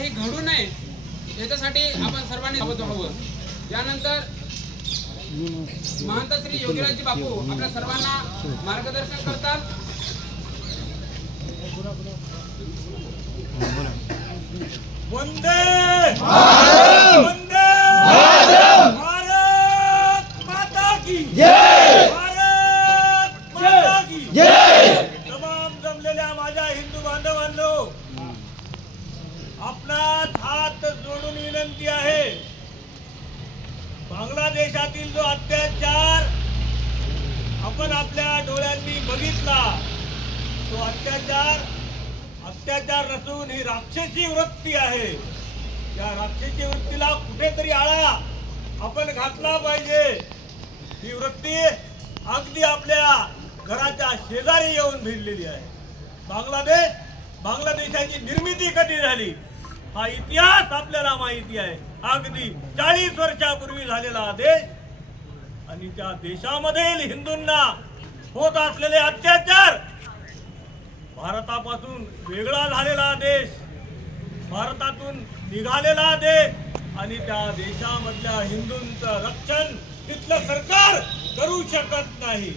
काही घडू नये याच्यासाठी आपण सर्वांनी हवं त्यानंतर महंत श्री योगीराजजी बापू आपल्या सर्वांना मार्गदर्शन करतात. वंदे वंदे भारत! माता की! भारत माता की! तमाम जमलेल्या माझ्या हिंदू बांधवांनो आपणास हात जोडून विनंती आहे. बांगलादेशातील जो अत्याचार आपण आपल्या डोळ्यांनी बघितला तो अत्याचार अत्याचार नसून ही राक्षसी वृत्ती आहे. या राक्षसी वृत्तीला कुठेतरी आळा आपण घातला पाहिजे. ही वृत्ती अगदी आपल्या घराच्या शेजारी येऊन भिडलेली आहे. बांगलादेश बांगलादेशाची निर्मिती कधी झाली? हा इतिहास आपल्याला माहिती आहे. अगदी चाळीस वर्षापूर्वी झालेला हा देश आणि त्या देशामधील हिंदूंना होत असलेले अत्याचार भारतापासून वेगळा झालेला देश भारतातून निघालेला देश आणि त्या देशामधल्या हिंदूंचं रक्षण तिथलं सरकार करू शकत नाही.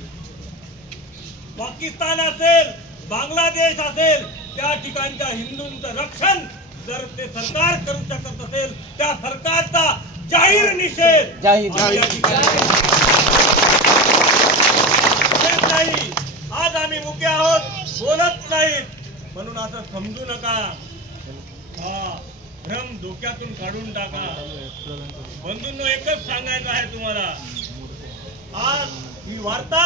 पाकिस्तान असेल बांगलादेश असेल त्या ठिकाणच्या हिंदूंचं रक्षण जर ते सरकार करू शकत असेल त्या सरकारचा जाहीर निषेध. नाही. आज आम्ही मुके आहोत बोलत नाहीत म्हणून असं समजू नका. हा भ्रम डोक्यातून काढून टाका. बंधूंनो एकच सांगायचं आहे तुम्हाला. आज ही वार्ता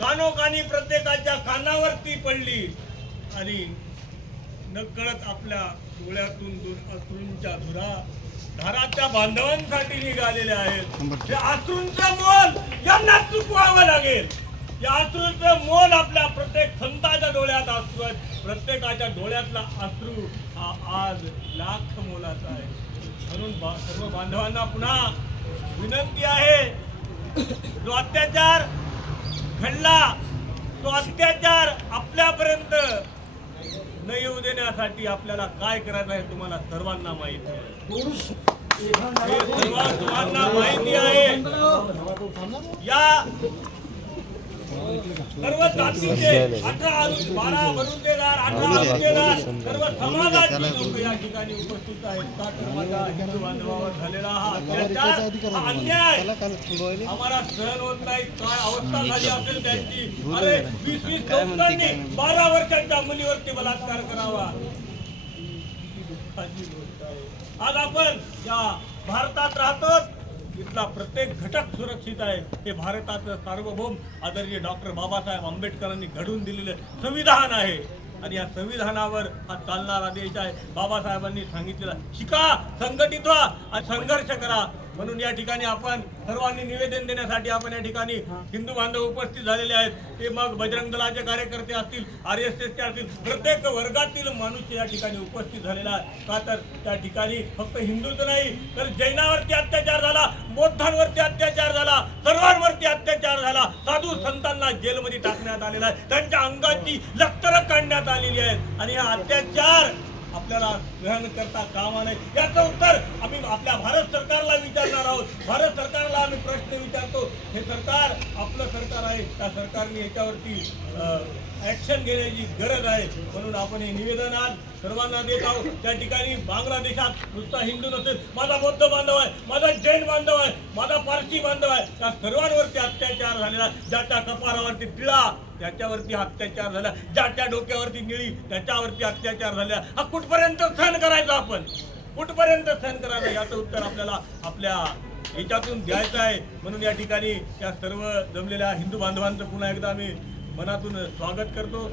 कानोकानी प्रत्येकाच्या कानावरती पडली आणि नकळत आपल्या डोळ्यातून दोन अश्रूंच्या धुरा धाराच्या बांधवांसाठी निघालेल्या आहेत. या अश्रूंचं मोल यांना चुकवावं लागेल. या अश्रूचं मोल आपल्या प्रत्येक संताच्या डोळ्यात अश्रू आहेत प्रत्येकाच्या डोळ्यातला अश्रू हा आज लाख मोलाचा आहे. म्हणून बा- सर्व बांधवांना पुन्हा विनंती आहे. जो अत्याचार घडला तो अत्याचार आपल्यापर्यंत येऊ देण्यासाठी आपल्याला काय करायचं आहे तुम्हाला सर्वांना माहिती आहे. सर्व तुम्हाला माहिती आहे. या सर्व जातीचे अठरा आरु- बारा अठरा सर्व समाजाची लोक या ठिकाणी उपस्थित आहेत हिंदू बांधवावर झालेला हा अत्याचार हा अन्याय आम्हाला सहन होत नाही काय अवस्था झाली असेल त्यांची अरे वीस वीस लोकांनी बारा वर्षांच्या मुलीवरती बलात्कार करावा आज आपण या भारतात राहतोच इथला प्रत्येक घटक सुरक्षित आहे. हे भारताचं सार्वभौम आदरणीय डॉक्टर बाबासाहेब आंबेडकरांनी घडवून दिलेलं संविधान आहे. आणि या संविधानावर हा चालणारा देश आहे. बाबासाहेबांनी सांगितलेला शिका संघटित व्हा आणि संघर्ष करा. म्हणून या ठिकाणी आपण सर्वांनी निवेदन देण्यासाठी आपण या ठिकाणी हिंदू बांधव उपस्थित झालेले आहेत. ते मग बजरंग दलाचे कार्यकर्ते असतील आर एस एसचे असतील प्रत्येक वर्गातील मनुष्य या ठिकाणी उपस्थित झालेला आहे. का तर त्या ठिकाणी फक्त हिंदूच नाही तर जैनावरती अत्याचार झाला बौद्धांवरती अत्याचार झाला सर्वांवरती अत्याचार झाला. साधू संतांना जेलमध्ये टाकण्यात आलेला आहे. त्यांच्या अंगाची लक्तर काढण्यात आलेली आहेत. आणि हा अत्याचार आपल्याला ग्रहण करता कामा नये. याचं उत्तर आम्ही आपल्या भारत आहोत भारत सरकारला आम्ही प्रश्न विचारतो हे सरकार आपलं सरकार आहे त्या सरकारने याच्यावरती ऍक्शन घेण्याची गरज आहे. म्हणून आपण हे निवेदन आज सर्वांना देत आहोत. त्या ठिकाणी बांगलादेशात नुसता हिंदू नसेल माझा बौद्ध बांधव आहे माझा जैन बांधव आहे माझा पारसी बांधव आहे. त्या सर्वांवरती अत्याचार झालेला ज्याच्या कपारावरती टिळा त्याच्यावरती अत्याचार झाला ज्याच्या डोक्यावरती निळी त्याच्यावरती अत्याचार झाला. हा कुठपर्यंत सहन करायचा आपण? कुठपर्यंत सहन करायला याचं उत्तर आपल्याला आपल्या याच्यातून द्यायचं आहे. म्हणून या ठिकाणी त्या सर्व जमलेल्या हिंदू बांधवांचं पुन्हा एकदा आम्ही मनातून स्वागत करतो.